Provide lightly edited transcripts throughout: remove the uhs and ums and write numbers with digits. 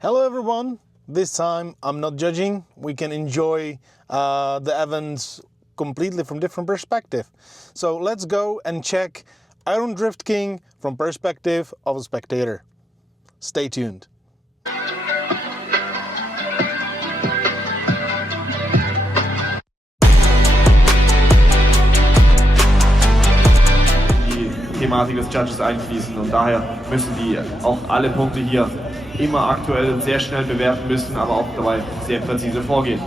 Hello everyone, this time I'm not judging, we can enjoy the events completely from different perspective. So let's go and check Iron Drift King from perspective of a spectator. Stay tuned. Die Thematik des Judges einfließen und daher müssen die auch alle Punkte hier immer aktuell und sehr schnell bewerten müssen, aber auch dabei sehr präzise vorgehen.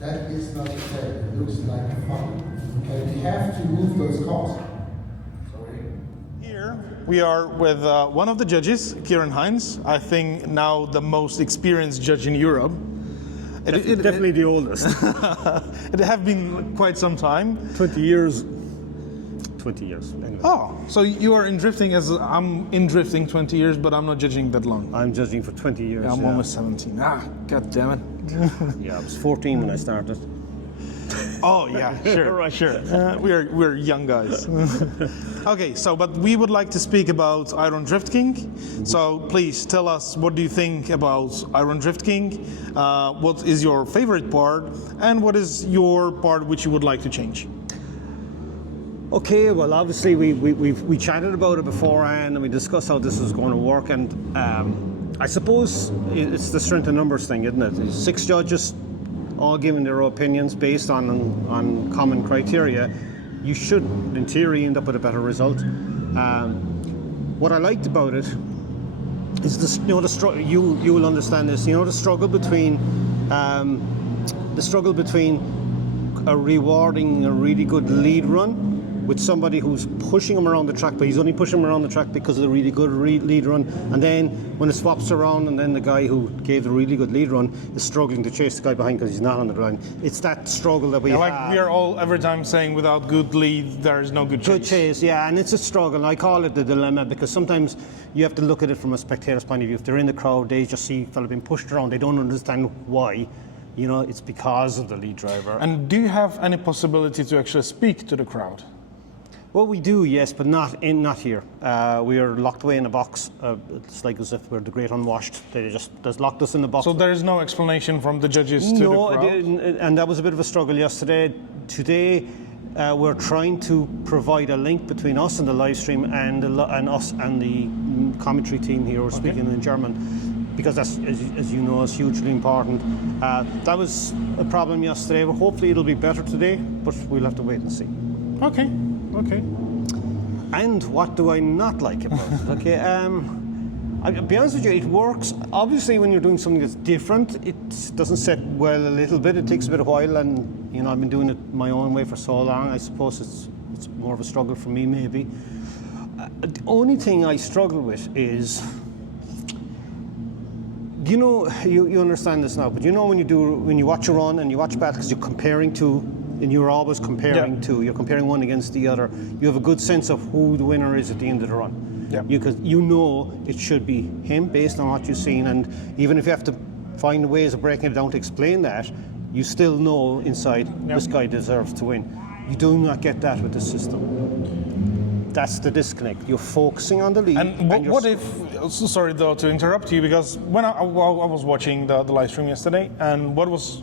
That is not fair. It looks like fun. Okay, we have to move those cars. Sorry. Here we are with one of the judges, Kieran Heinz. I think now the most experienced judge in Europe. Definitely the oldest. It has been quite some time. 20 years. 20 years. Anyway. Oh, so you are in drifting as I'm in drifting 20 years, but I'm not judging that long. I'm judging for 20 years. Yeah, I'm almost 17. God damn it. Yeah, I was 14 when I started. Oh yeah, sure, Right. sure. We're young guys. Okay, so but we would like to speak about Iron Drift King. So please tell us, what do you think about Iron Drift King? What is your favorite part, and what is your part which you would like to change? Okay, well, obviously we chatted about it beforehand and we discussed how this was going to work, and I suppose it's the strength of numbers thing, isn't it? 6 judges all giving their opinions based on common criteria. You should, in theory, end up with a better result. What I liked about it is the struggle. You will understand this. The struggle between rewarding a really good lead run with somebody who's pushing him around the track, but he's only pushing him around the track because of the really good lead run. And then when it swaps around, and then the guy who gave the really good lead run is struggling to chase the guy behind because he's not on the line. It's that struggle that we have. Like we are all every time saying, without good lead, there is no good chase. Good chase, yeah, and it's a struggle. I call it the dilemma because sometimes you have to look at it from a spectator's point of view. If they're in the crowd, they just see a fella being pushed around. They don't understand why. It's because of the lead driver. And do you have any possibility to actually speak to the crowd? Well, we do, yes, but not here. We are locked away in a box. It's like as if we're the great unwashed. They just locked us in the box. So there is no explanation from the judges to the crowd? No, and that was a bit of a struggle yesterday. Today, we're trying to provide a link between us and the live stream and us and the commentary team here. We're speaking in German, because that's, as you know, is hugely important. That was a problem yesterday, but hopefully it'll be better today, but we'll have to wait and see. Okay. And what do I not like about it? Okay, I'll be honest with you, it works. Obviously, when you're doing something that's different, it doesn't set well a little bit. It takes a bit of a while, and I've been doing it my own way for so long. I suppose it's more of a struggle for me, maybe. The only thing I struggle with is, you understand this now, but when you watch a run and you watch back, because you're comparing to. And you're always comparing you're comparing one against the other. You have a good sense of who the winner is at the end of the run. Yeah. Because it should be him based on what you've seen, and even if you have to find ways of breaking it down to explain that, you still know inside this guy deserves to win. You do not get that with the system. That's the disconnect. You're focusing on the lead. And what if, sorry though to interrupt you, because when I was watching the live stream yesterday, and what was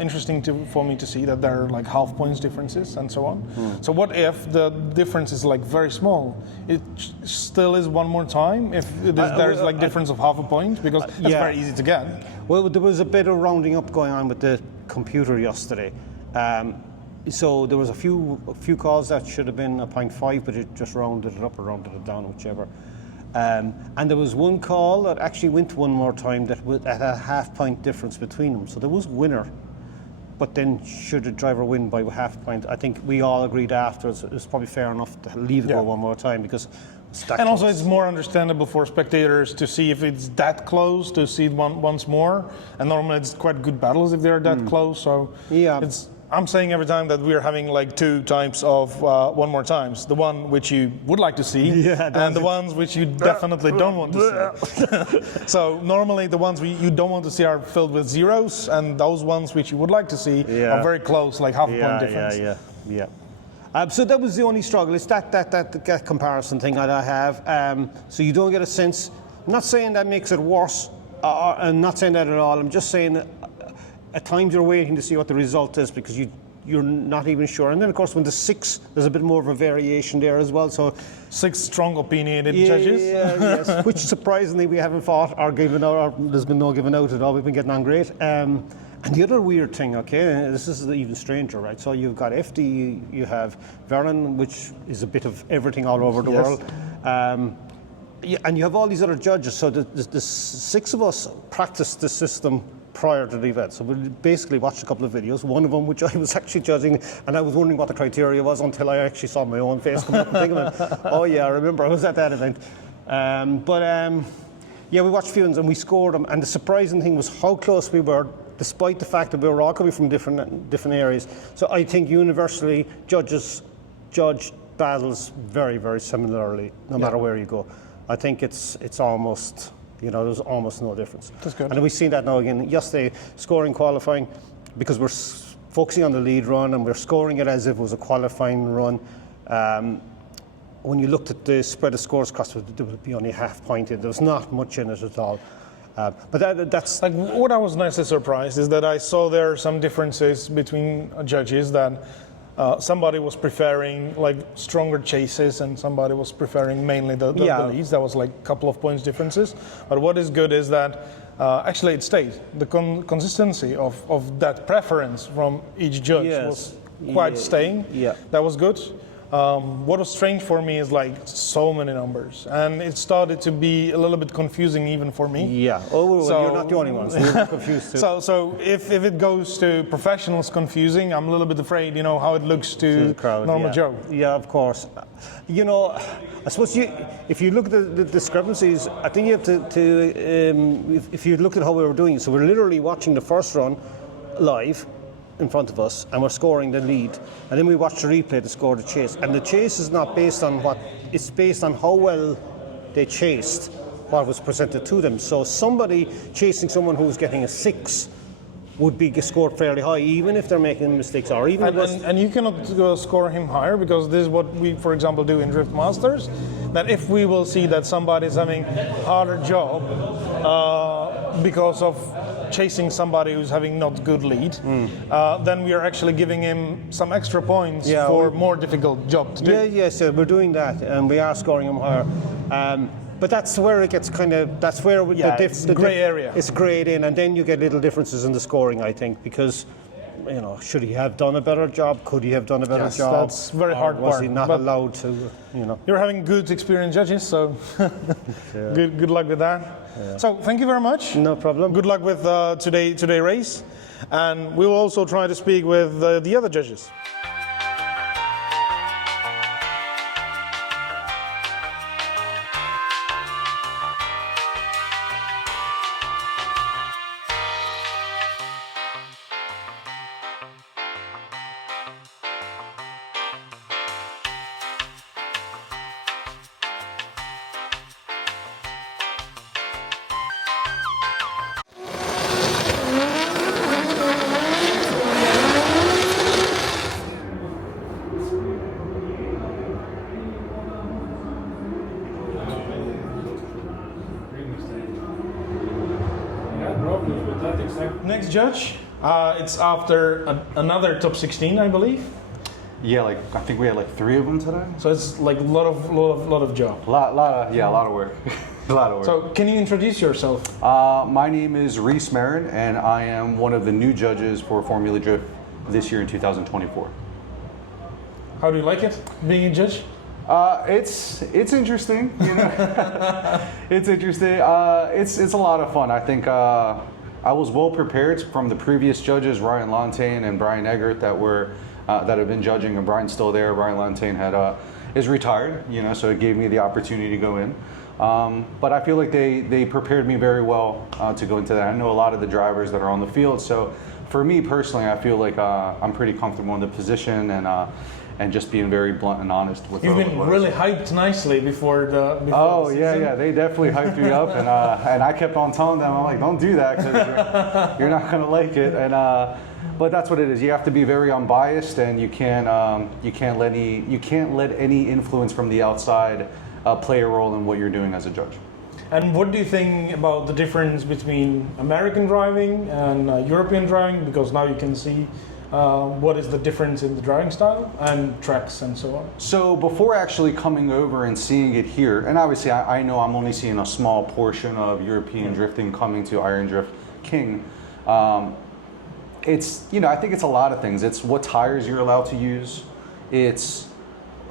interesting for me to see that there are like half points differences and so on. So what if the difference is like very small? It still is one more time if there's like difference of half a point, because that's very easy to get. Well, there was a bit of rounding up going on with the computer yesterday. So there was a few calls that should have been a 0.5, but it just rounded it up or rounded it down, whichever. And there was one call that actually went one more time that had a half-point difference between them. So there was winner, but then should the driver win by half point? I think we all agreed afterwards it was probably fair enough to leave it go one more time, because it's that and close. also it's more understandable for spectators to see if it's that close, to see it once more. And normally it's quite good battles if they're that close. So I'm saying every time that we're having like 2 types of one more times. The one which you would like to see, and the ones which you definitely don't want to see. So normally the ones you don't want to see are filled with zeros, and those ones which you would like to see are very close, like half a point difference. So that was the only struggle. It's that comparison thing that I have. So you don't get a sense. I'm not saying that makes it worse. I'm not saying that at all. I'm just saying that at times you're waiting to see what the result is because you're not even sure. And then, of course, when the 6, there's a bit more of a variation there as well. So 6 strong opinionated judges. Yes, which surprisingly we haven't fought or given out. Or there's been no given out at all. We've been getting on great. And the other weird thing, okay, this is even stranger, right? So you've got FD, you have Vernon, which is a bit of everything all over the world. And you have all these other judges. So the 6 of us practiced the system prior to the event. So we basically watched a couple of videos, one of them which I was actually judging, and I was wondering what the criteria was until I actually saw my own face come up and thinking, oh yeah, I remember I was at that event. Yeah, we watched a few ones and we scored them, and the surprising thing was how close we were, despite the fact that we were all coming from different areas. So I think universally judges judge battles very, very similarly, no matter where you go. I think it's almost, there's almost no difference. That's good. And we've seen that now again. Yesterday, scoring qualifying, because we're focusing on the lead run and we're scoring it as if it was a qualifying run. When you looked at the spread of scores across, it would be only half pointed. There was not much in it at all. But that's like what I was nicely surprised is that I saw there are some differences between judges that somebody was preferring like stronger chases and somebody was preferring mainly the leads. That was like a couple of points differences. But what is good is that actually it stayed. The consistency of that preference from each judge was quite staying. Yeah. That was good. What was strange for me is like so many numbers, and it started to be a little bit confusing even for me. Yeah. Oh, so, you're not the only ones. We're confused too. So if it goes to professionals confusing, I'm a little bit afraid, how it looks to the crowd, normal Joe. Yeah, of course. I suppose if you look at the discrepancies, I think you have to if you look at how we were doing it, so we're literally watching the first run live in front of us and we're scoring the lead, and then we watch the replay to score the chase, and the chase is not based on it's based on how well they chased what was presented to them. So somebody chasing someone who's getting a 6 would be scored fairly high, even if they're making mistakes, or even and you cannot score him higher, because this is what we, for example, do in Drift Masters, that if we will see that somebody's having harder job because of chasing somebody who's having not good lead, then we are actually giving him some extra points for more difficult job to do. Yes, we're doing that, and we are scoring him higher. But that's where it gets that's where it's a grey area. It's greyed in, and then you get little differences in the scoring, I think, because should he have done a better job? Could he have done a better job? That's very hard part. Was he not allowed to? You're having good experienced judges, so good luck with that. Yeah. So thank you very much. No problem. Good luck with today race, and we will also try to speak with the other judges. Next judge, it's after another top 16, I believe. Yeah, I think we had 3 of them today. So it's like a lot of job. A lot of work. A lot of work. So can you introduce yourself? My name is Reese Marin, and I am one of the new judges for Formula Drift this year in 2024. How do you like it, being a judge? It's interesting. It's interesting. It's a lot of fun. I think I was well prepared from the previous judges, Ryan Lantain and Brian Eggert, that have been judging, and Brian's still there. Brian Lantain is retired, so it gave me the opportunity to go in. But I feel like they prepared me very well to go into that. I know a lot of the drivers that are on the field, so for me personally, I feel like I'm pretty comfortable in the position, and just being very blunt and honest with. You've been really hyped nicely before the season. They definitely hyped me up, and I kept on telling them, I'm like, don't do that because you're not gonna like it. And But that's what it is. You have to be very unbiased, and you can't let any influence from the outside play a role in what you're doing as a judge. And what do you think about the difference between American driving and European driving? Because now you can see what is the difference in the driving style and tracks and so on. So before actually coming over and seeing it here, and obviously I know I'm only seeing a small portion of European drifting coming to Iron Drift King. It's, I think it's a lot of things. It's what tires you're allowed to use. It's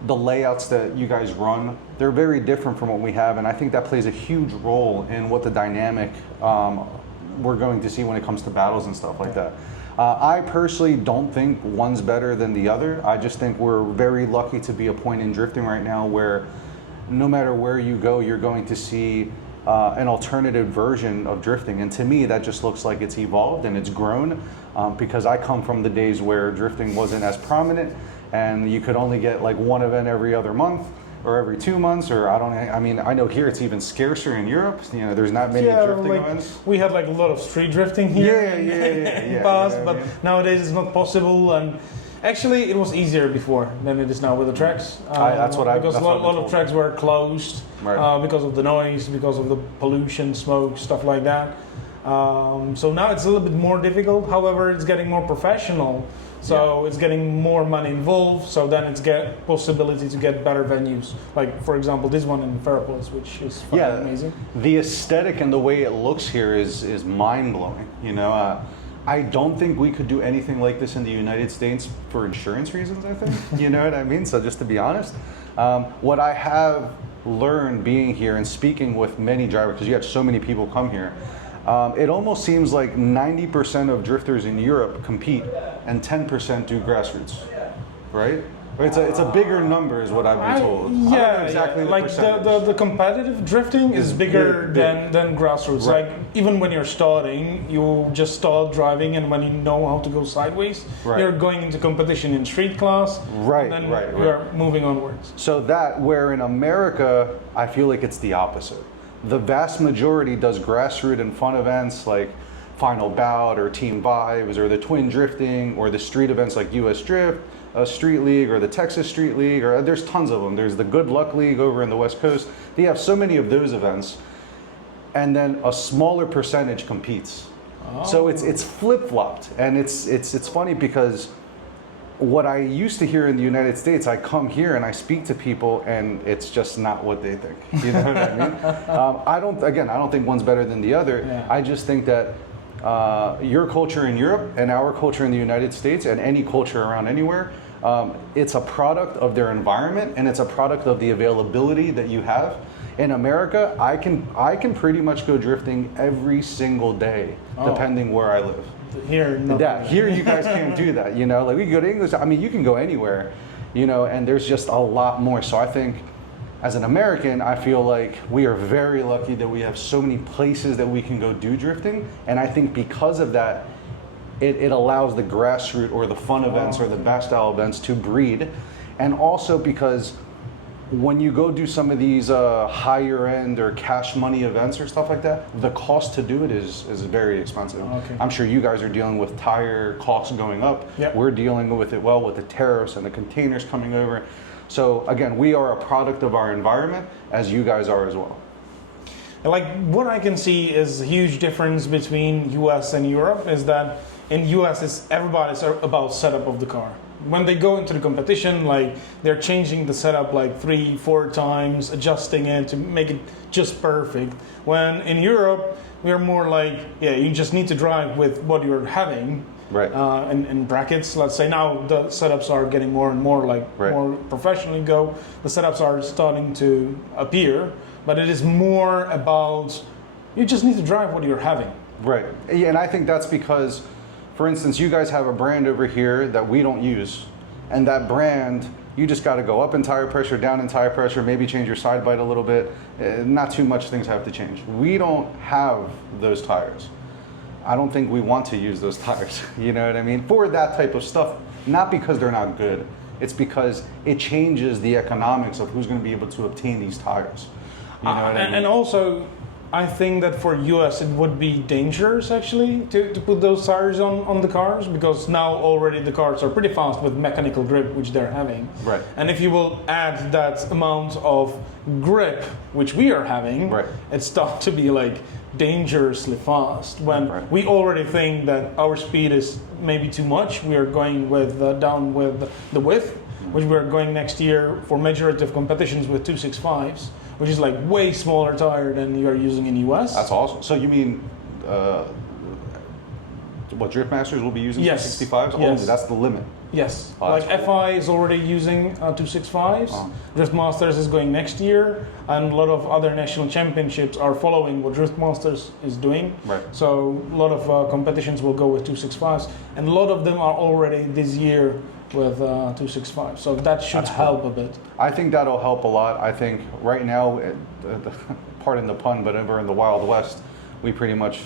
the layouts that you guys run. They're very different from what we have, and I think that plays a huge role in what the dynamic we're going to see when it comes to battles and stuff like that. I personally don't think one's better than the other. I just think we're very lucky to be a point in drifting right now where no matter where you go, you're going to see an alternative version of drifting. And to me, that just looks like it's evolved and it's grown because I come from the days where drifting wasn't as prominent and you could only get like one event every other month or every 2 months, or I know here it's even scarcer in Europe. There's not many drifting events. We had like a lot of street drifting here in the past, but nowadays it's not possible. And actually, it was easier before than it is now with the tracks. Because a lot of tracks were closed because of the noise, because of the pollution, smoke, stuff like that. So now it's a little bit more difficult. However, it's getting more professional. So it's getting more money involved, so then it's get possibility to get better venues. Like, for example, this one in Ferropolis, which is amazing. The aesthetic and the way it looks here is mind-blowing. I don't think we could do anything like this in the United States for insurance reasons, I think. You know what I mean? So just to be honest, what I have learned being here and speaking with many drivers, because you have so many people come here, it almost seems like 90% of drifters in Europe compete and 10% do grassroots, right? It's a bigger number is what I've been told. Exactly. Like the competitive drifting is bigger than grassroots. Right. Like even when you're starting, you just start driving, and when you know how to go sideways, you're going into competition in street class. Right. And then we're moving onwards. So where in America, I feel like it's the opposite. The vast majority does grassroots and fun events like Final Bout or Team Vibes or the Twin Drifting or the street events like US Drift, Street League or the Texas Street League, or there's tons of them. There's the Good Luck League over in the West Coast. They have so many of those events, and then a smaller percentage competes. So it's flip-flopped, and it's funny because what I used to hear in the United States, I come here and I speak to people and it's just not what they think. You know what I mean? I don't think one's better than the other. Yeah. I just think that your culture in Europe and our culture in the United States and any culture around anywhere, it's a product of their environment and it's a product of the availability that you have. In America, I can pretty much go drifting every single day, depending where I live. Here you guys can't do that. Like we can go to English. I mean, you can go anywhere, and there's just a lot more. So I think, as an American, I feel like we are very lucky that we have so many places that we can go do drifting, and I think because of that, it allows the grassroots or the fun events or the bash style events to breed, and also because when you go do some of these higher end or cash money events or stuff like that, the cost to do it is very expensive. Okay. I'm sure you guys are dealing with tire costs going up. Yep. We're dealing with it with the tariffs and the containers coming over. So again, we are a product of our environment as you guys are as well. Like what I can see is a huge difference between US and Europe is that in US everybody's about setup of the car. When they go into the competition, like they're changing the setup like 3-4 times, adjusting it to make it just perfect. When in Europe, we're more like, you just need to drive with what you're having. Right. In brackets, let's say now the setups are getting more and more more professionally go. The setups are starting to appear, but it is more about you just need to drive what you're having. Right. Yeah, and I think that's because, for instance, you guys have a brand over here that we don't use, and that brand, you just got to go up in tire pressure, down in tire pressure, maybe change your side bite a little bit. Not too much things have to change. We don't have those tires. I don't think we want to use those tires, you know what I mean? For that type of stuff, not because they're not good, it's because it changes the economics of who's going to be able to obtain these tires. You know what I mean? And also, I think that for US it would be dangerous actually to put those tires on the cars, because now already the cars are pretty fast with mechanical grip, which they're having. Right. And if you will add that amount of grip, which we are having, right. it starts to be like dangerously fast. When right. we already think that our speed is maybe too much, we are going with down with the width, which we are going next year for majority of competitions with 265s. Which is like way smaller tire than you are using in US. That's awesome. So you mean what Drift Masters will be using? Yes. 265s? Yes. Oh, that's the limit. Yes. Oh, like that's FI is already using 265s. Oh. Drift Masters is going next year, and a lot of other national championships are following what Drift Masters is doing. Right. So a lot of competitions will go with 265s, and a lot of them are already this year with 265, so that should help a bit. I think that'll help a lot. I think right now, pardon the pun, but over in the Wild West, we pretty much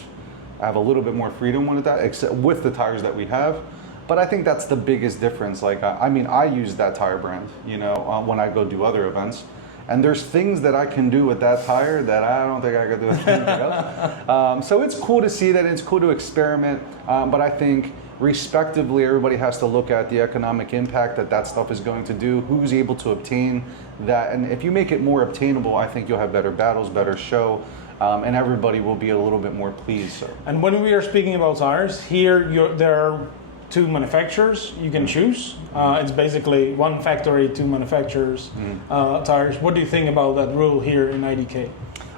have a little bit more freedom with that, except with the tires that we have. But I think that's the biggest difference. Like, I mean, I use that tire brand, you know, when I go do other events. And there's things that I can do with that tire that I don't think I could do with anything else. So it's cool to see that, it's cool to experiment, but I think respectively, everybody has to look at the economic impact that stuff is going to do, who's able to obtain that. And if you make it more obtainable, I think you'll have better battles, better show, and everybody will be a little bit more pleased. So. And when we are speaking about tires, here there are two manufacturers you can choose. It's basically one factory, two manufacturers tires. What do you think about that rule here in IDK?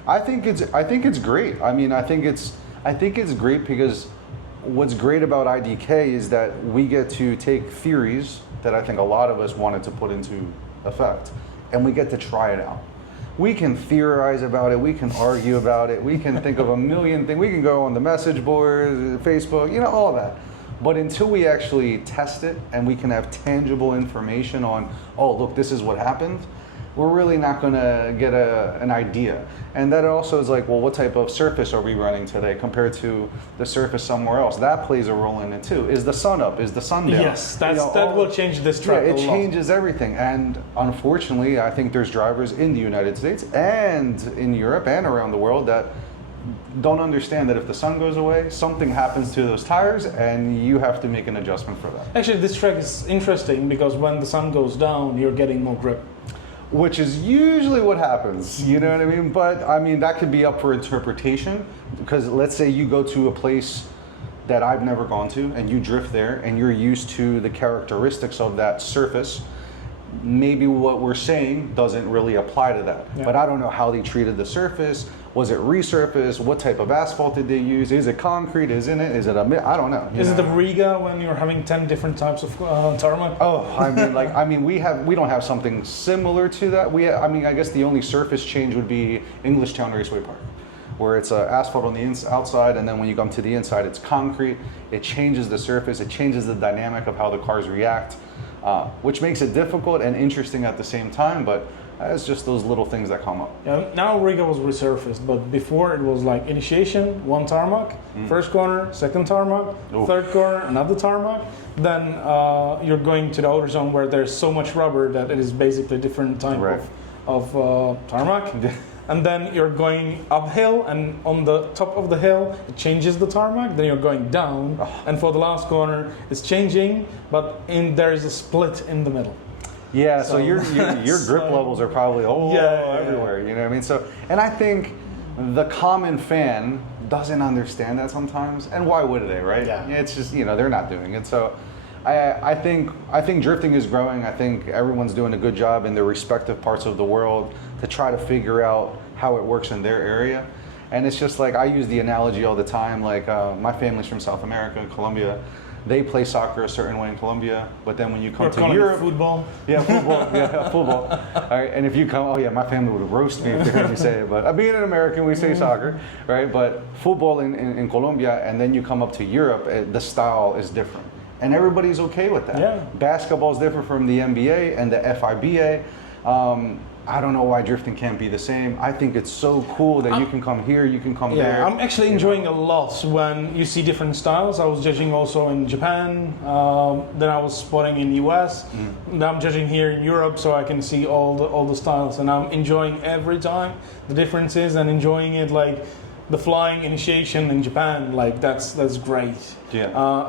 I think it's great. I mean, I think it's great because what's great about IDK is that we get to take theories that I think a lot of us wanted to put into effect, and we get to try it out. We can theorize about it, we can argue about it, we can think of a million things, we can go on the message boards, Facebook, you know, all of that. But until we actually test it and we can have tangible information on, oh, look, this is what happened, we're really not going to get an idea. And that also is like, well, what type of surface are we running today compared to the surface somewhere else? That plays a role in it too. Is the sun up? Is the sun down? Yes, that will change this track a lot. It changes everything. And unfortunately, I think there's drivers in the United States and in Europe and around the world that don't understand that if the sun goes away, something happens to those tires and you have to make an adjustment for that. Actually, this track is interesting because when the sun goes down, you're getting more grip. Which is usually what happens, you know what I mean? But I mean, that could be up for interpretation, because let's say you go to a place that I've never gone to and you drift there and you're used to the characteristics of that surface. Maybe what we're saying doesn't really apply to that. Yeah. But I don't know how they treated the surface. Was it resurfaced? What type of asphalt did they use? Is it concrete? Isn't it? Is it I don't know. Is it the Riga when you're having 10 different types of tarmac? Oh, I mean, we don't have something similar to that. I mean, I guess the only surface change would be Englishtown Raceway Park, where it's asphalt on the outside, and then when you come to the inside, it's concrete. It changes the surface. It changes the dynamic of how the cars react, which makes it difficult and interesting at the same time. But it's just those little things that come up. Yeah, now Riga was resurfaced, but before it was like initiation, one tarmac, first corner, second tarmac, third corner, another tarmac. Then you're going to the outer zone where there's so much rubber that it is basically different type of tarmac. And then you're going uphill, and on the top of the hill, it changes the tarmac. Then you're going down, and for the last corner, it's changing, but there is a split in the middle. Yeah, so your grip levels are probably everywhere, you know what I mean? So, and I think the common fan doesn't understand that sometimes, and why would they, right? Yeah. It's just, you know, they're not doing it. So I think drifting is growing. I think everyone's doing a good job in their respective parts of the world to try to figure out how it works in their area. And it's just like, I use the analogy all the time, like my family's from South America, Colombia. They play soccer a certain way in Colombia, but then when you come to Europe, football. Yeah, football. Yeah, football. All right, and if you come, my family would roast me if they heard me say it. But being an American, we say soccer, right? But football in Colombia, and then you come up to Europe, the style is different, and everybody's okay with that. Yeah. Basketball is different from the NBA and the FIBA. I don't know why drifting can't be the same. I think it's so cool that you can come here, you can come there. I'm actually enjoying a lot when you see different styles. I was judging also in Japan, then I was spotting in US. Now I'm judging here in Europe, so I can see all the styles, and I'm enjoying every time the differences and enjoying it. Like the flying initiation in Japan, like that's great. Yeah.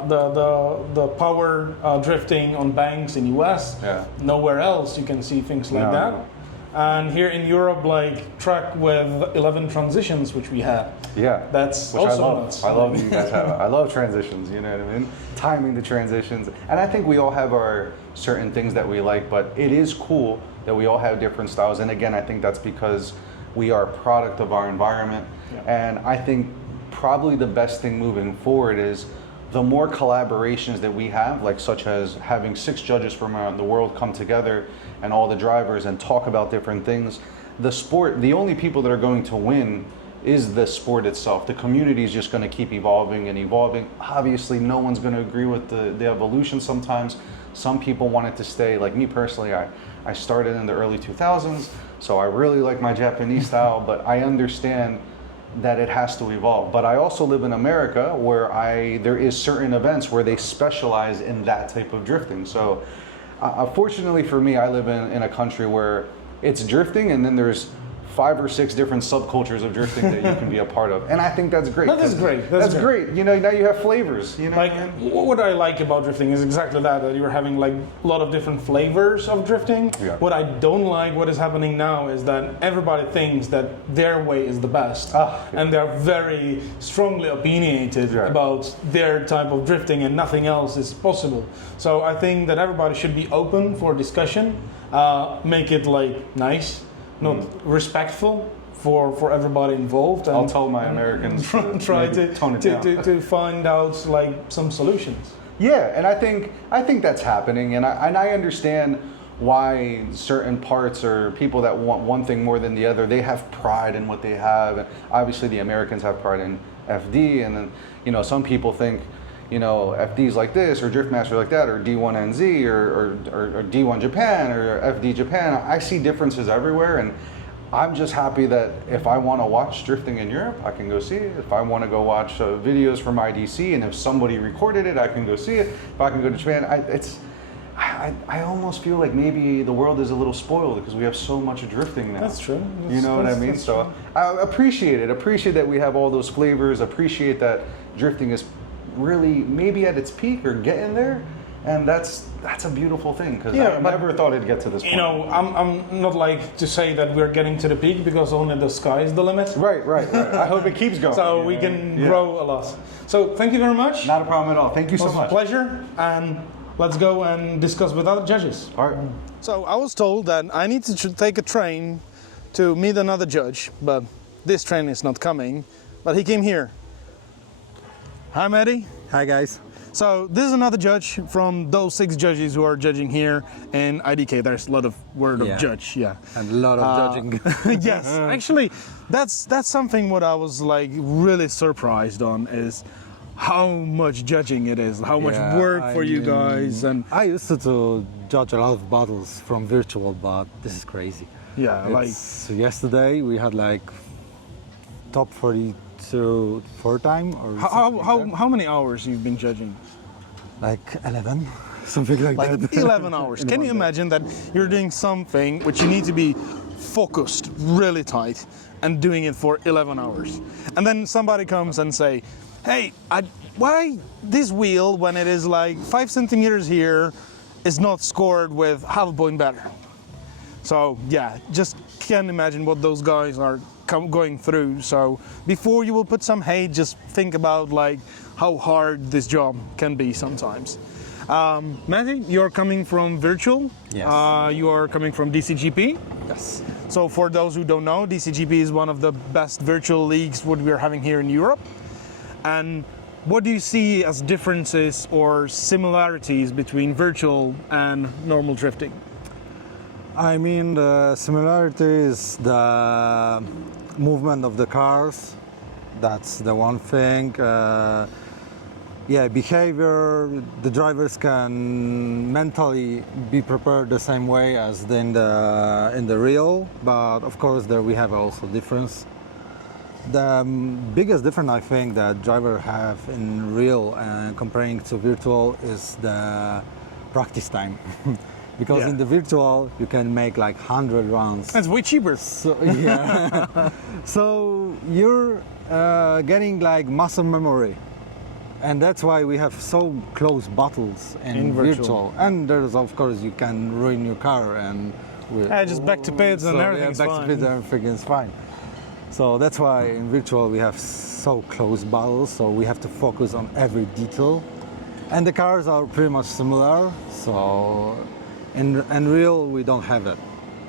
The power drifting on banks in US, nowhere else you can see things like that. No. And here in Europe, like track with 11 transitions, which we had. Yeah, that's which also I love. nuts. I love that you guys have. I love transitions. You know what I mean? Timing the transitions, and I think we all have our certain things that we like. But it is cool that we all have different styles. And again, I think that's because we are a product of our environment. And I think probably the best thing moving forward is the more collaborations that we have, like such as having 6 judges from around the world come together and all the drivers and talk about different things. The sport, the only people that are going to win is the sport itself. The community is just going to keep evolving and evolving. Obviously, no one's going to agree with the evolution sometimes. Some people want it to stay. Like me personally, I started in the early 2000s, so I really like my Japanese style, but I understand that it has to evolve. But I also live in America where there is certain events where they specialize in that type of drifting. So fortunately for me, I live in a country where it's drifting, and then there's 5 or 6 different subcultures of drifting that you can be a part of. And I think that's great. That's great. That's great. You know, now you have flavors. You know, like what I like about drifting is exactly that you're having like a lot of different flavors of drifting. Yeah. What I don't like, what is happening now, is that everybody thinks that their way is the best, and they're very strongly opinionated about their type of drifting, and nothing else is possible. So I think that everybody should be open for discussion, make it like nice, not respectful for everybody involved. And I'll tell my Americans try to find out like some solutions. Yeah, and I think that's happening, and I understand why certain parts or people that want one thing more than the other, they have pride in what they have. And obviously, the Americans have pride in FD, and then some people think FD's like this, or Driftmaster like that, or D1NZ, or D1 Japan, or FD Japan. I see differences everywhere, and I'm just happy that if I want to watch drifting in Europe, I can go see it. If I want to go watch videos from IDC, and if somebody recorded it, I can go see it. If I can go to Japan, I almost feel like maybe the world is a little spoiled because we have so much drifting now. That's true. You know what I mean? So true. I appreciate it. Appreciate that we have all those flavors. Appreciate that drifting is really maybe at its peak or getting there, and that's a beautiful thing, because I never thought it'd get to this point. I'm not like to say that we're getting to the peak, because only the sky is the limit. Right. I hope it keeps going. So we can grow a lot. So thank you very much. Not a problem at all. Thank you so much. It was a pleasure, and let's go and discuss with other judges. All right. So I was told that I need to take a train to meet another judge, but this train is not coming, but he came here. Hi, Maddie. Hi, guys. So this is another judge from those 6 judges who are judging here in IDK. There's a lot of word of judge, and a lot of judging. Yes, actually, that's something what I was like really surprised on, is how much judging it is, how much work for you guys. And I used to judge a lot of battles from virtual, but this is crazy. Yeah, yesterday we had like top 42 4-time, or how many hours you've been judging? Like 11, something like that. 11 hours. Can you imagine that you're doing something which you need to be focused really tight and doing it for 11 hours, and then somebody comes and say, hey, why this wheel, when it is like 5 centimeters here, is not scored with half a point better? So yeah, just can't imagine what those guys are going through. So before you will put some hate, just think about like how hard this job can be sometimes. Matty, you're coming from virtual. Yes. You are coming from DCGP. Yes. So for those who don't know, DCGP is one of the best virtual leagues what we're having here in Europe. And what do you see as differences or similarities between virtual and normal drifting? I mean, the similarity is the movement of the cars. That's the one thing. Yeah, behavior, the drivers can mentally be prepared the same way as in the real, but of course there we have also difference. The biggest difference I think that driver have in real and comparing to virtual is the practice time. Because Yeah. in the virtual you can make like 100 runs. It's way cheaper. So, yeah. So you're getting like muscle memory. And that's why we have so close battles in virtual. And there's, of course, you can ruin your car and Just back to pits and everything's back fine. to pits and everything is fine. So that's why in virtual we have so close battles. So we have to focus on every detail. And the cars are pretty much similar. So in real we don't have it.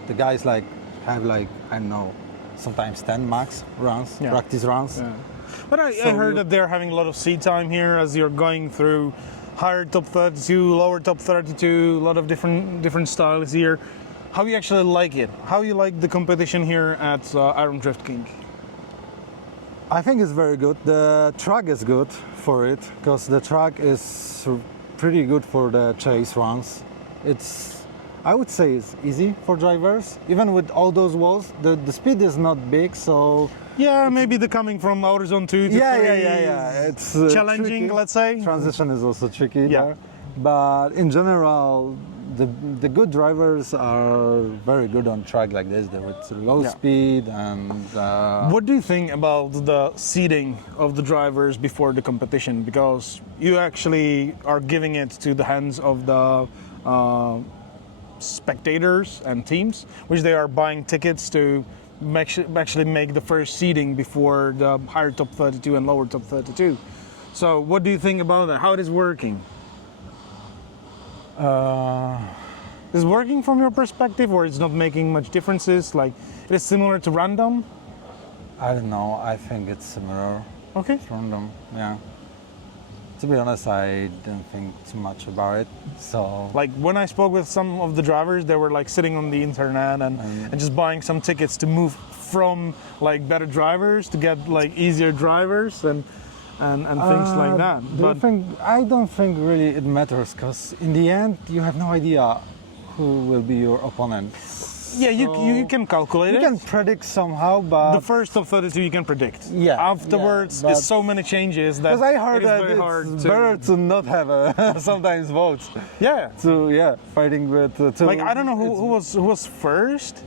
The guys have I don't know, sometimes 10 max runs, practice runs. Yeah. But I heard that they're having a lot of seat time here as you're going through higher top 32, lower top 32, a lot of different styles here. How you actually like it? How you like the competition here at Iron Drift King? I think it's very good. The track is good for it because the track is pretty good for the chase runs. I would say it's easy for drivers. Even with all those walls, the speed is not big, so... Yeah, maybe the coming from outer zone 2 to 3 Yeah. It's challenging, tricky. let's say. Transition is also tricky Yeah. there. But in general, the good drivers are very good on track like this, with low speed and... What do you think about the seating of the drivers before the competition? Because you actually are giving it to the hands of the spectators and teams, which they are buying tickets to actually make the first seating before the higher top 32 and lower top 32. So what do you think about that? How it is working? Is it working from your perspective, or it's not making much differences? Like, it is similar to random? I don't know, I think it's similar. Okay. It's random, yeah. To be honest, I didn't think too much about it, so... Like, when I spoke with some of the drivers, they were like sitting on the internet and just buying some tickets to move from like better drivers to get like easier drivers and things like that. I don't think really it matters, because in the end you have no idea who will be your opponent. Yeah, you can calculate You it. can predict somehow, but... The first top 32 you can predict. Yeah. Afterwards, yeah, there's so many changes that Because I heard it is that very hard it's to... better to not have sometimes votes. Yeah. So fighting with... Like, I don't know who was first.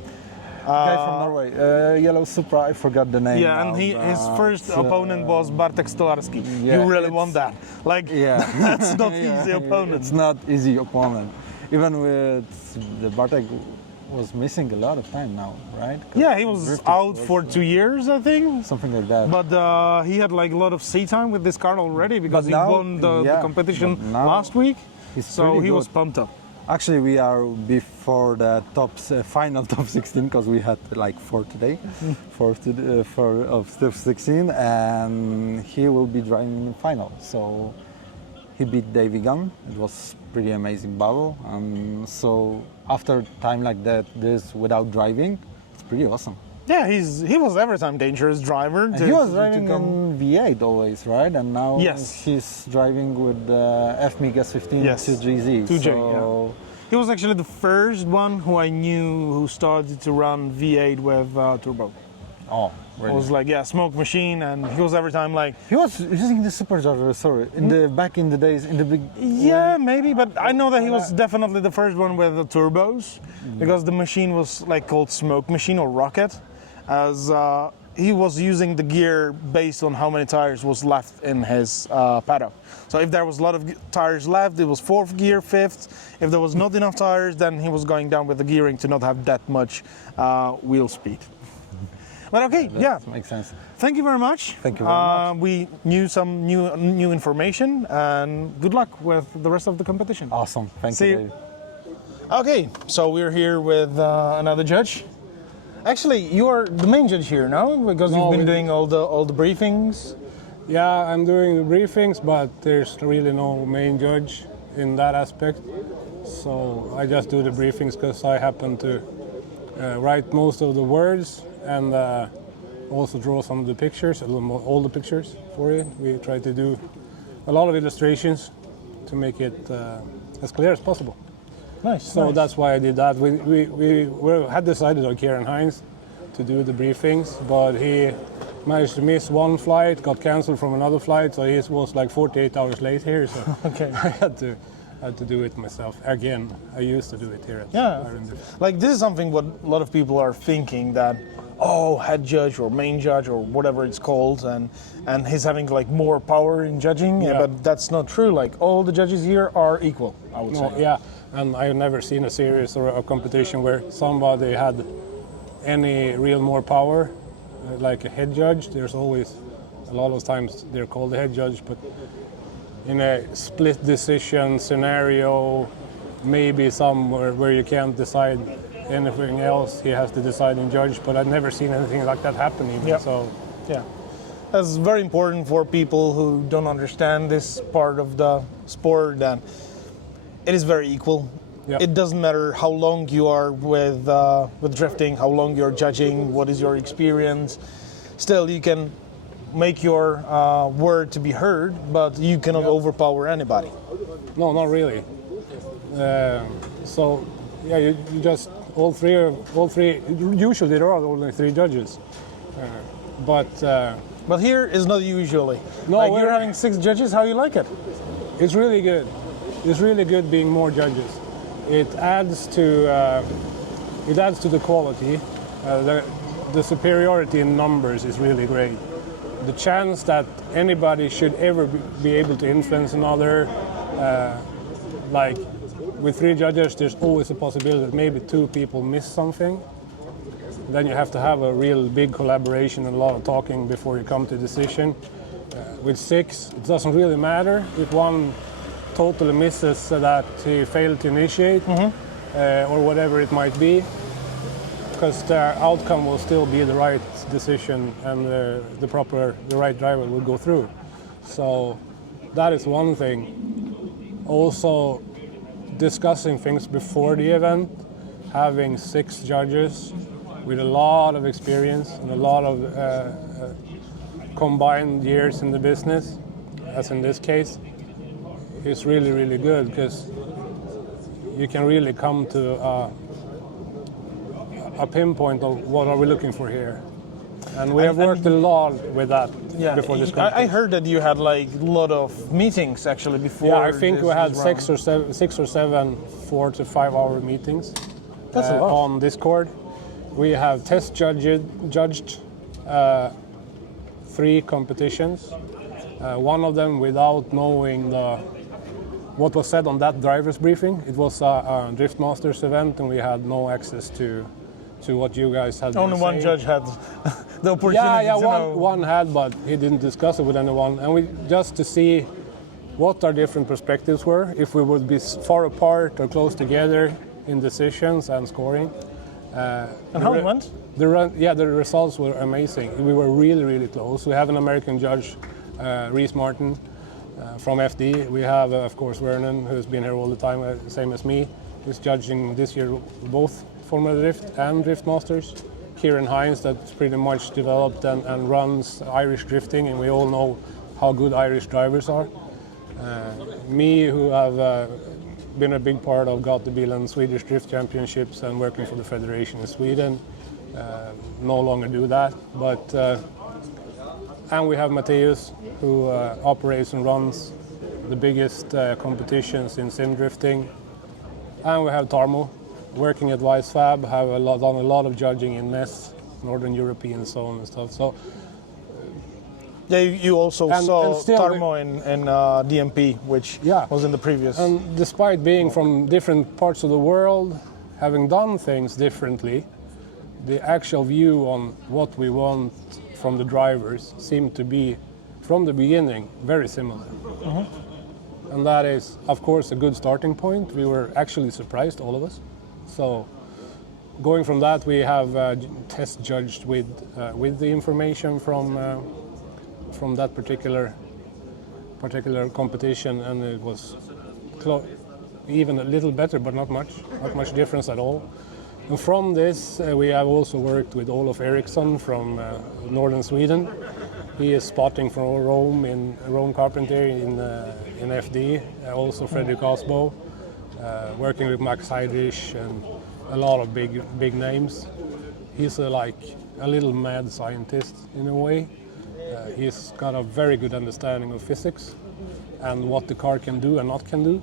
Guy from Norway, Yellow Supra, I forgot the name. Yeah, now, and his first opponent was Bartek Stolarski. yeah, You really want that. Like, that's not easy opponent. It's not easy opponent. Even with the Bartek was missing a lot of time now, right? Yeah, he was out for 2 years, I think. Something like that. But he had like a lot of seat time with this car already because But now- he won the competition but now last week. So pretty he was good. pumped up. Actually, we are before the final top 16 because we had like 4 today, 4 of top 16, and he will be driving in final. So he beat Davy Gunn. It was pretty amazing battle. So after time like that, this without driving, it's pretty awesome. Yeah, he was every time dangerous driver. And he was driving in V8 always, right? And now Yes. he's driving with the FMIG S15 Yes. 2GZ. 2J, so He was actually the first one who I knew who started to run V8 with turbo. oh, It really? was like, smoke machine, and he was every time like, He was using the supercharger, sorry, back in the days, in the big... yeah, maybe, but I know that he was definitely the first one with the turbos, because the machine was like called smoke machine or rocket, as he was using the gear based on how many tires was left in his paddock. So if there was a lot of tires left, it was 4th gear, 5th. If there was not enough tires, then he was going down with the gearing to not have that much wheel speed. But okay, That makes sense. Thank you very much. Thank you very much. We knew some new information, and good luck with the rest of the competition. Awesome, thank See you, you. Dave. Okay, so we're here with another judge. Actually, you are the main judge here now, because you've been doing all the briefings. Yeah, I'm doing the briefings, but there's really no main judge in that aspect. So I just do the briefings because I happen to write most of the words and also draw some of the pictures, all the pictures for it. We try to do a lot of illustrations to make it as clear as possible. Nice. So nice. that's why I did that. We had decided on Kieran Hines to do the briefings, but he managed to miss one flight, got cancelled from another flight, so he was like 48 hours late here. So Okay. I had to do it myself again. I used to do it here at Yeah. Ireland. Like this is something what a lot of people are thinking that, oh, head judge or main judge or whatever it's called, and he's having like more power in judging, Yeah. but that's not true. Like all the judges here are equal, I would No, say. yeah, and I've never seen a series or a competition where somebody had any real more power, like a head judge. There's always, a lot of times they're called the head judge, but in a split decision scenario, maybe somewhere where you can't decide anything else, he has the deciding judge, but I've never seen anything like that happen even. Yeah. So Yeah. That's very important for people who don't understand this part of the sport, and it is very equal. Yeah. It doesn't matter how long you are with drifting, how long you're judging, what is your experience. Still, you can make your word to be heard, but you cannot overpower anybody. no, not really. So yeah, you just all three. Usually there are only 3 judges, But here is not usually. No, like we're- you're having 6 judges. How you like it? it's really good. It's really good being more judges. It adds to the quality. The superiority in numbers is really great. The chance that anybody should ever be able to influence another, like with 3 judges, there's always a possibility that maybe 2 people miss something. Then you have to have a real big collaboration and a lot of talking before you come to a decision. With 6, it doesn't really matter if one totally misses that he failed to initiate or whatever it might be, because the outcome will still be the right decision and the right driver will go through. So that is one thing. Also, discussing things before the event, having 6 judges with a lot of experience and a lot of combined years in the business, as in this case, is really, really good, because you can really come to a pinpoint of what are we looking for here. And we have worked a lot with that before this I competition. heard that you had like a lot of meetings actually before. Yeah, I think this- we had this 6 or 7 4 to 5 hour meetings That's a lot. on Discord. We have judged 3 competitions. One of them without knowing what was said on that driver's briefing. It was a Drift Masters event, and we had no access to what you guys had. Only been one saying. judge had the opportunity Yeah, to know. one had, but he didn't discuss it with anyone. And we just to see what our different perspectives were, if we would be far apart or close together in decisions and scoring. And how it went? The results were amazing. We were really, really close. We have an American judge, Reese Martin, from FD. We have, of course, Vernon, who's been here all the time, same as me, who's judging this year both Formula Drift and Drift Masters. Kieran Hines, that's pretty much developed and runs Irish drifting, and we all know how good Irish drivers are. Me, who have been a big part of Gatubil and Swedish Drift Championships and working for the Federation in Sweden, no longer do that. But and we have Matteus, who operates and runs the biggest competitions in sim drifting. And we have Tarmo, working at Weissfab, have done a lot of judging in MES, Northern European zone and stuff. So Yeah, you also And saw still Tarmo in DMP, which was in the previous. And despite being from different parts of the world, having done things differently, the actual view on what we want from the drivers seemed to be, from the beginning, very similar. And that is, of course, a good starting point. We were actually surprised, all of us. So going from that, we have test judged with the information from that particular competition, and it was even a little better, but not much difference at all. And from this, we have also worked with Olof Eriksson from northern Sweden, He is spotting from Rome in Rome Carpentry in FD, also Fredrik Asbo, working with Max Heidrich and a lot of big names. He's like a little mad scientist in a way. He's got a very good understanding of physics and what the car can do and not can do.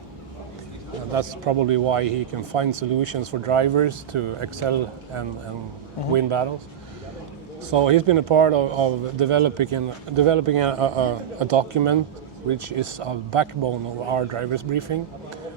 That's probably why he can find solutions for drivers to excel and win battles. So he's been a part of developing a document which is a backbone of our drivers briefing,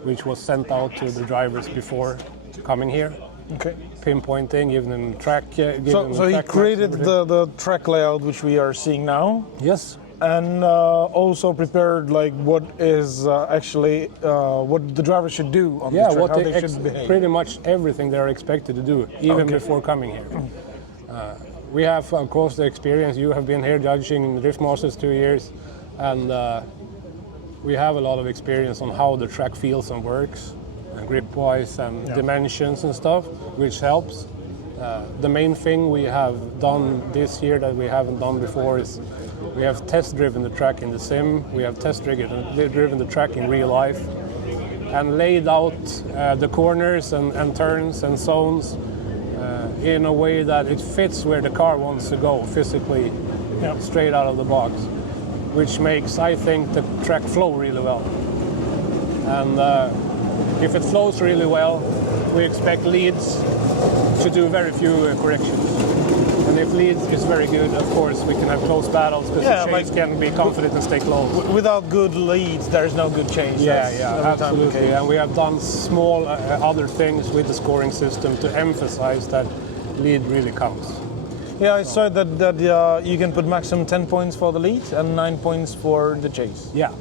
which was sent out to the drivers before coming here. Okay. Pinpointing, giving them track. So he created the track layout which we are seeing now. Yes. And also prepared like what is actually what the driver should do on the track, how they should behave. Pretty much everything they're expected to do, even before coming here. We have, of course, the experience. You have been here judging Drift Masters 2 years, and we have a lot of experience on how the track feels and works, and grip-wise and dimensions and stuff, which helps. The main thing we have done this year that we haven't done before is we have test-driven the track in the sim, we have test-driven the track in real life, and laid out the corners and turns and zones in a way that it fits where the car wants to go physically, straight out of the box, which makes, I think, the track flow really well. And if it flows really well, we expect leads to do very few corrections. And if leads is very good, of course, we can have close battles because the chase can be confident and stay close. Without good leads, there is no good chase. Absolutely. And we have done small other things with the scoring system to emphasize that lead really counts. Yeah, I saw that you can put maximum 10 points for the lead and 9 points for the chase. Yeah.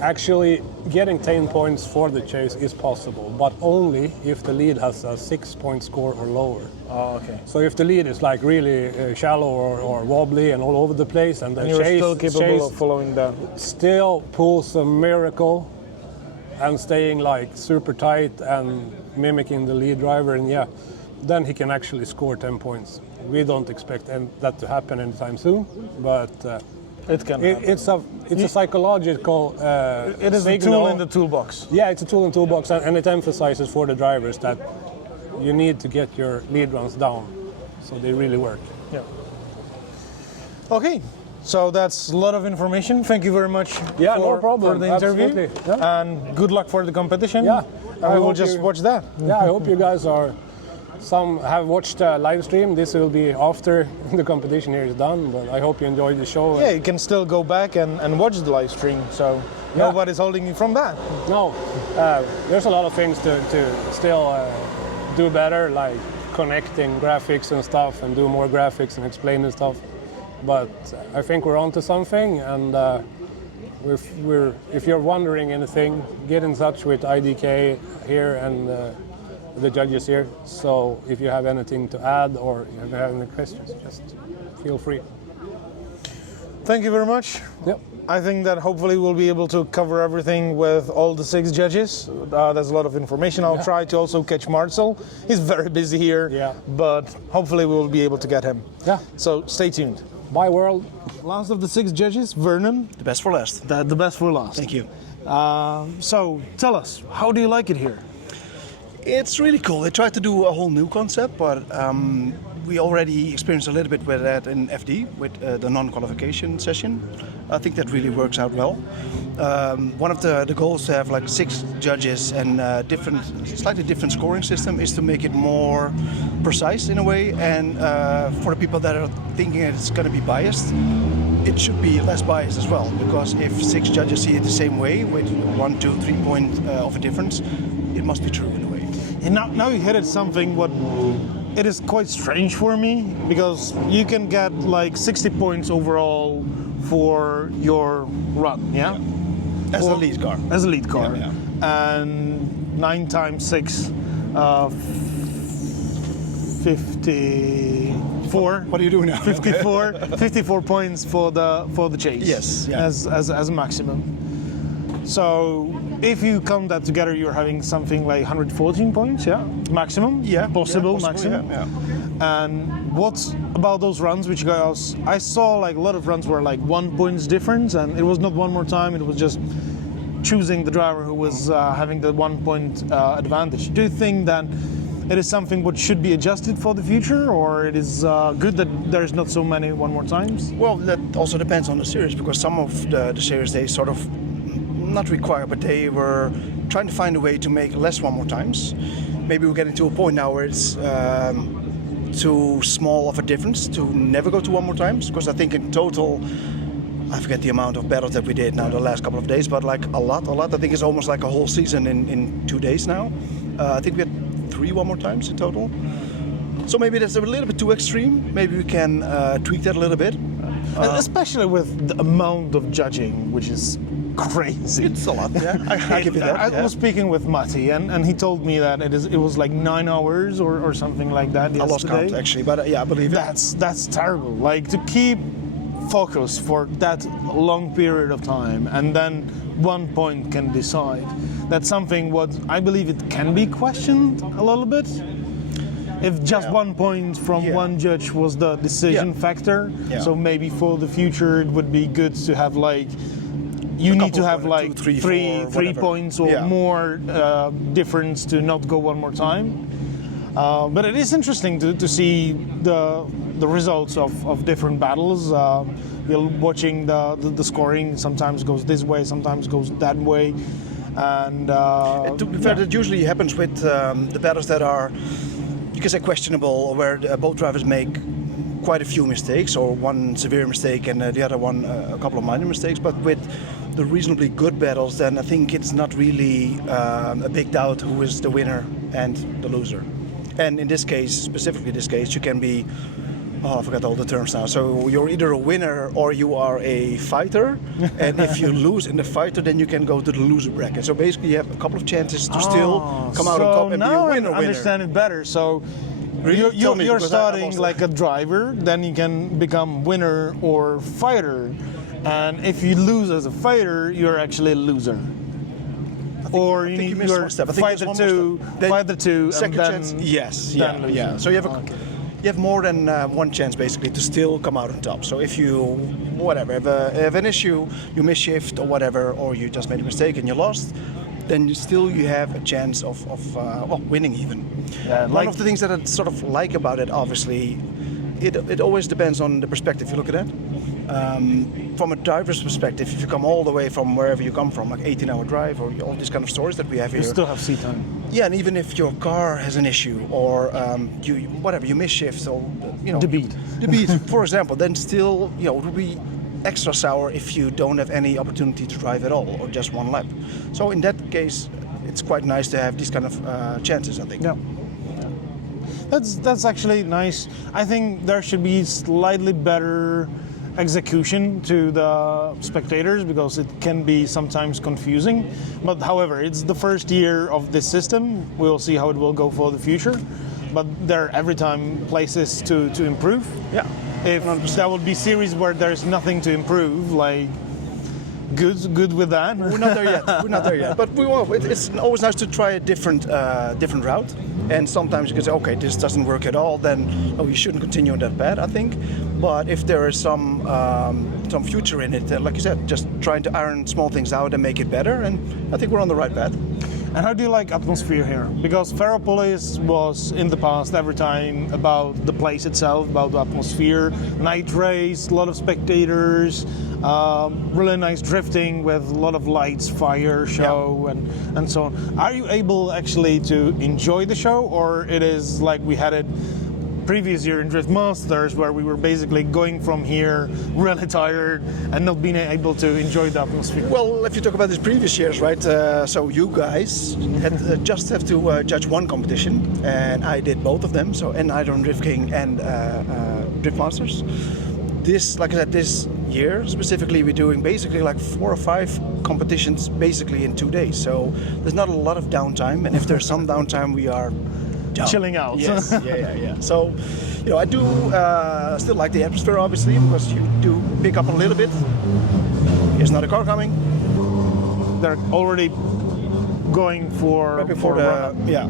Actually, getting 10 points for the chase is possible, but only if the lead has a 6-point score or lower. Oh, okay. So if the lead is like really shallow or wobbly and all over the place, and the you're chase, still capable of following that, still pulls a miracle and staying like super tight and mimicking the lead driver, and then he can actually score 10 points. We don't expect that to happen anytime soon, but. It can. It's a psychological. It is a tool in the toolbox. Yeah, it's a tool in the toolbox, and it emphasizes for the drivers that you need to get your lead runs down, so they really work. Yeah. Okay, so that's a lot of information. Thank you very much. Yeah, no problem. For the interview, Yeah. and good luck for the competition. Yeah, and we will just watch that. Yeah, I hope you guys some have watched the live stream. This will be after the competition here is done, but I hope you enjoyed the show. Yeah, you can still go back and watch the live stream, so nobody's holding you from that. No, there's a lot of things to still do better, like connecting graphics and stuff, and do more graphics and explaining stuff. But I think we're on to something, and if you're wondering anything, get in touch with IDK here and the judges here. So if you have anything to add or if you have any questions, just feel free. Thank you very much. Yep. I think that hopefully we'll be able to cover everything with all the 6 judges. There's a lot of information. I'll try to also catch Marcel. He's very busy here, but hopefully we'll be able to get him. Yeah. So stay tuned. Bye, world. Last of the 6 judges, Vernon. The best for last. The best for last. Thank you. So tell us, how do you like it here? It's really cool. They tried to do a whole new concept, but we already experienced a little bit with that in FD, with the non-qualification session. I think that really works out well. One of the goals to have like 6 judges and slightly different scoring system is to make it more precise in a way, and for the people that are thinking it's going to be biased, it should be less biased as well, because if 6 judges see it the same way with 1, 2, 3 points of a difference, it must be true in a way. And now you hit at something what it is quite strange for me, because you can get like 60 points overall for your run, As a lead car. As a lead car. And 9 times 6, 54. What are you doing now? 54 points for the chase. Yes. As a maximum. So if you count that together, you're having something like 114 points, maximum. Possible maximum. Yeah. And what about those runs which guys? I saw like a lot of runs were like 1 point difference, and it was not one more time. It was just choosing the driver who was having the 1 point advantage. Do you think that it is something which should be adjusted for the future, or it is good that there's not so many one more times? Well, that also depends on the series, because some of the series they sort of not require, but they were trying to find a way to make less one more times. Maybe we're getting to a point now where it's too small of a difference to never go to one more times, because I think in total, I forget the amount of battles that we did now the last couple of days, but like a lot. I think it's almost like a whole season in 2 days now. I think we had 3 one more times in total. So maybe that's a little bit too extreme. Maybe we can tweak that a little bit. Especially with the amount of judging, which is crazy. It's a lot, yeah. I give you that. I was speaking with Matti, and he told me that it was like 9 hours or something like that yesterday. I lost count actually, but yeah, I believe it. That's terrible. Like to keep focus for that long period of time, and then 1 point can decide. That's something what I believe it can be questioned a little bit. If just 1 point from one judge was the decision factor, so maybe for the future it would be good to have like you need to have like 2, 3, 4, points or more difference to not go one more time. But it is interesting to see the results of different battles. You're watching the scoring. Sometimes goes this way, sometimes goes that way, and to be fair, that usually happens with the battles that are, you can say, questionable, where both drivers make quite a few mistakes, or one severe mistake and the other one a couple of minor mistakes. But with the reasonably good battles, then I think it's not really a big doubt who is the winner and the loser. And in this case, specifically this case, you can be, I forgot all the terms now. So you're either a winner or you are a fighter. And if you lose in the fighter, then you can go to the loser bracket. So basically you have a couple of chances to still come out on top and be a winner. I understand it better. So really? You're starting like a driver, then you can become winner or fighter. And if you lose as a fighter, you're actually a loser. Or you need your fighter two, second chance. Yes, yeah. So you have more than one chance basically to still come out on top. So if you have an issue, you misshift or whatever, or you just made a mistake and you lost, then you have a chance of winning even. One of the things that I sort of like about it, obviously, it always depends on the perspective you look at it. From a driver's perspective, if you come all the way from wherever you come from, like 18-hour drive or all these kind of stories that we have here. You still have seat time. Yeah, and even if your car has an issue or you misshift or the beat, for example, then still it would be extra sour if you don't have any opportunity to drive at all or just one lap. So in that case, it's quite nice to have these kind of chances, I think. Yeah. That's actually nice. I think there should be slightly better execution to the spectators, because it can be sometimes confusing. But however, it's the first year of this system. We'll see how it will go for the future. But there are every time places to improve. Yeah. If 100%. There will be series where there's nothing to improve, like good with that. We're not there yet. But it's always nice to try a different route. And sometimes you can say, okay, this doesn't work at all, then you shouldn't continue on that path, I think. But if there is some future in it, like you said, just trying to iron small things out and make it better, and I think we're on the right path. And how do you like atmosphere here? Because Ferropolis was in the past every time about the place itself, about the atmosphere, night race, a lot of spectators, really nice drifting with a lot of lights, fire show, and so on. Are you able actually to enjoy the show, or it is like we had it previous year in Drift Masters, where we were basically going from here really tired and not being able to enjoy the atmosphere? Well, if you talk about these previous years, right, so you guys had just have to judge one competition, and I did both of them, so and either on Drift King and Drift Masters. This, like I said, this year specifically, we're doing basically like 4 or 5 competitions basically in 2 days, so there's not a lot of downtime, and if there's some downtime, we are chilling out. Yes, yeah. So, I do still like the atmosphere, obviously, because you do pick up a little bit. Here's another car coming. they're already going for Before run-up. yeah.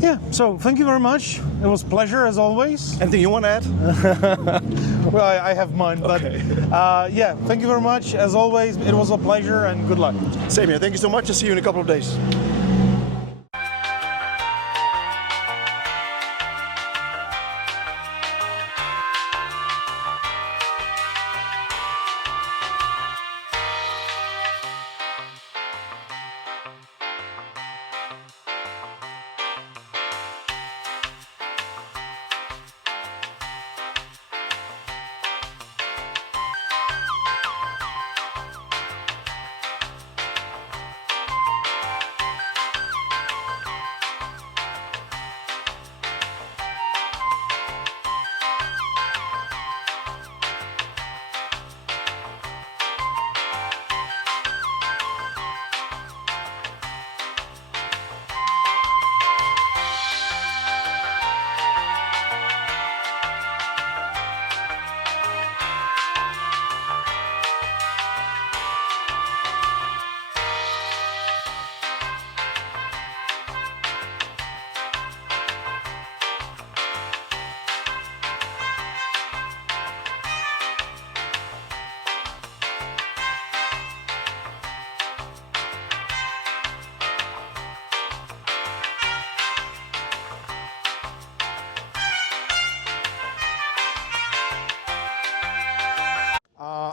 Yeah, so thank you very much. It was a pleasure as always. Anything you want to add? Well, I have mine, but yeah, thank you very much. As always, it was a pleasure and good luck. Same here. Thank you so much. I'll see you in a couple of days.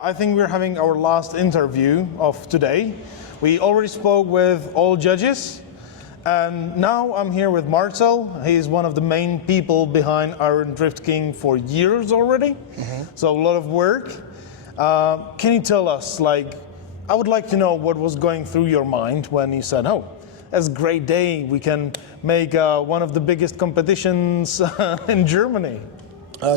I think we're having our last interview of today. We already spoke with all judges, and now I'm here with Marcel. He's one of the main people behind Iron Drift King for years already, so a lot of work. Can you tell us, like, I would like to know what was going through your mind when you said, oh, that's a great day, we can make one of the biggest competitions in Germany.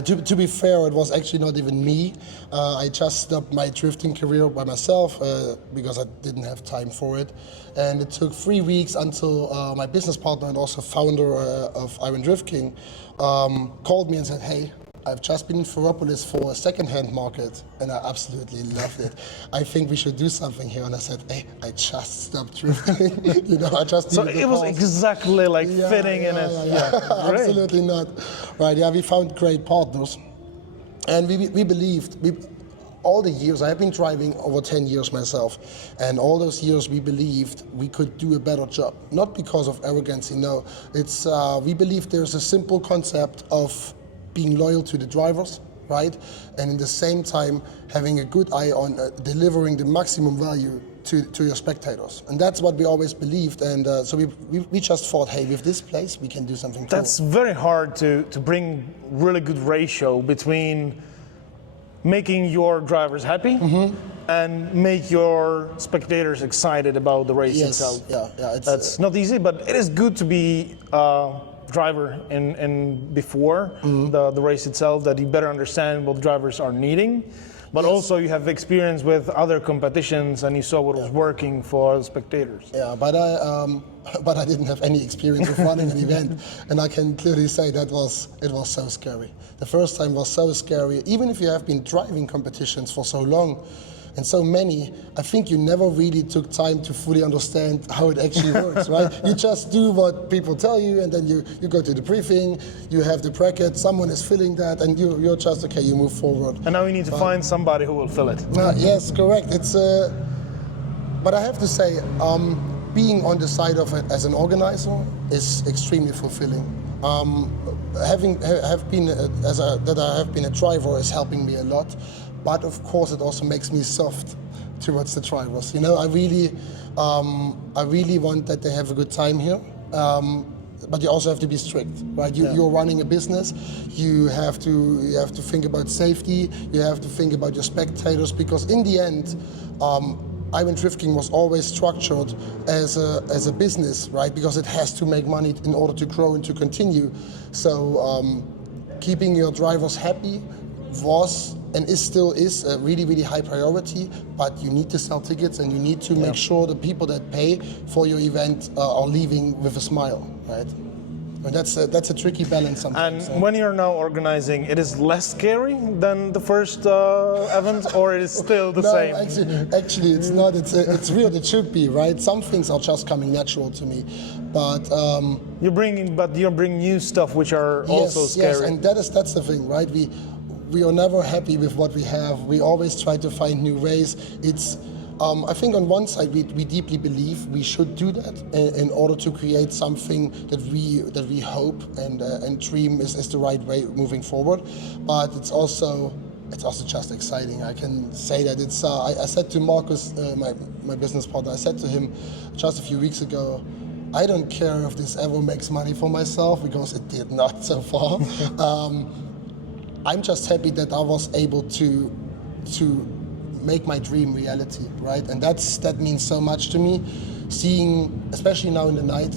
To be fair, it was actually not even me. I just stopped my drifting career by myself because I didn't have time for it. And it took 3 weeks until my business partner and also founder of Iron Drift King called me and said, hey, I've just been in Ferropolis for a second-hand market and I absolutely loved it. I think we should do something here. And I said, hey, I just stopped drifting. I just So it was exactly like fitting in it. Yeah. Great. Absolutely not. Right, yeah, we found great partners. And we believed, all the years, I have been driving over 10 years myself, and all those years we believed we could do a better job. Not because of arrogance, no. It's, we believe there's a simple concept of being loyal to the drivers, right? And in the same time, having a good eye on delivering the maximum value to your spectators. And that's what we always believed. And so we just thought, hey, with this place, we can do something cool. That's very hard to bring really good ratio between making your drivers happy and make your spectators excited about the race itself. Yeah, That's not easy, but it is good to be driver in before the race itself, that you better understand what drivers are needing, but also you have experience with other competitions and you saw what was working for the spectators. Yeah, but I didn't have any experience of running an event, and I can clearly say it was so scary. The first time was so scary. Even if you have been driving competitions for so long and so many, I think you never really took time to fully understand how it actually works, right? You just do what people tell you, and then you go to the briefing, you have the bracket, someone is filling that, and you're just, okay, you move forward. And now you need to find somebody who will fill it. Yes, correct. It's, but I have to say, being on the side of it as an organizer is extremely fulfilling. I have been a driver is helping me a lot. But of course, it also makes me soft towards the drivers. I really want that they have a good time here. But you also have to be strict, right? You're running a business. You have to think about safety. You have to think about your spectators, because in the end, Iron Drift King was always structured as a business, right? Because it has to make money in order to grow and to continue. So keeping your drivers happy was and still is a really, really high priority, but you need to sell tickets and you need to make sure the people that pay for your event are leaving with a smile, right? And that's a tricky balance sometimes. And when you're now organizing, it is less scary than the first event, or it is still the same? Actually, it's not. It's real. It should be, right? Some things are just coming natural to me, but you bring new stuff which are also scary. Yes, and that's the thing, right? We are never happy with what we have. We always try to find new ways. It's I think on one side we deeply believe we should do that in order to create something that we hope and dream is the right way moving forward. But it's also just exciting. I can say that it's. I said to Marcus, my business partner, I said to him just a few weeks ago, I don't care if this ever makes money for myself, because it did not so far. I'm just happy that I was able to make my dream reality, right? And that means so much to me. Seeing, especially now in the night,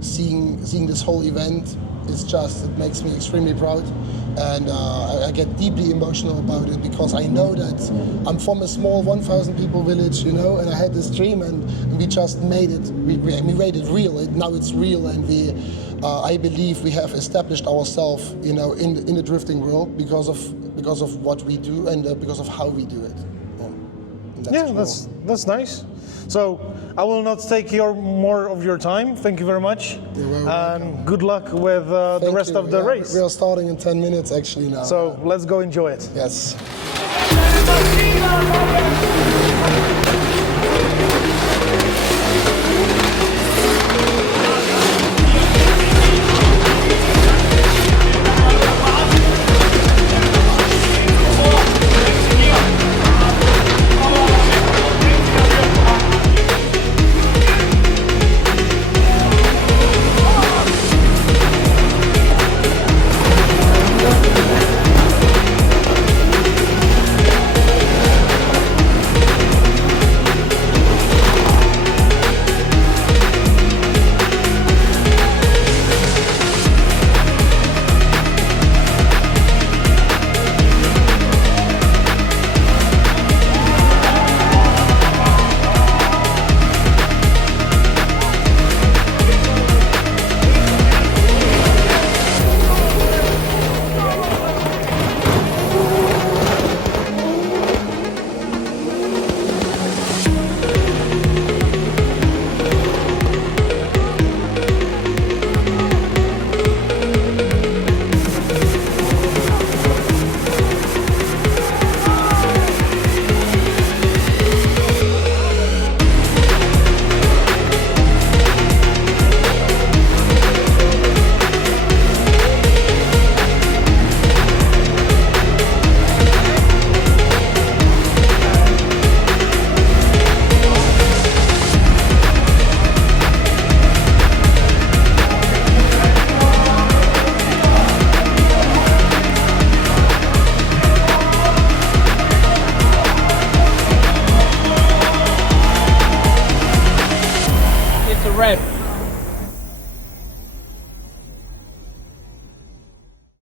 seeing this whole event, it makes me extremely proud. And I get deeply emotional about it, because I know that I'm from a small 1,000 people village, and I had this dream, and we just made it. We made it real. Now it's real, and I believe we have established ourselves, in the drifting world because of what we do and because of how we do it. That's nice. So I will not take more of your time. Thank you very much. You're very welcome. And good luck with the rest of the race. We are starting in 10 minutes actually now. So let's go enjoy it. Yes. Rep.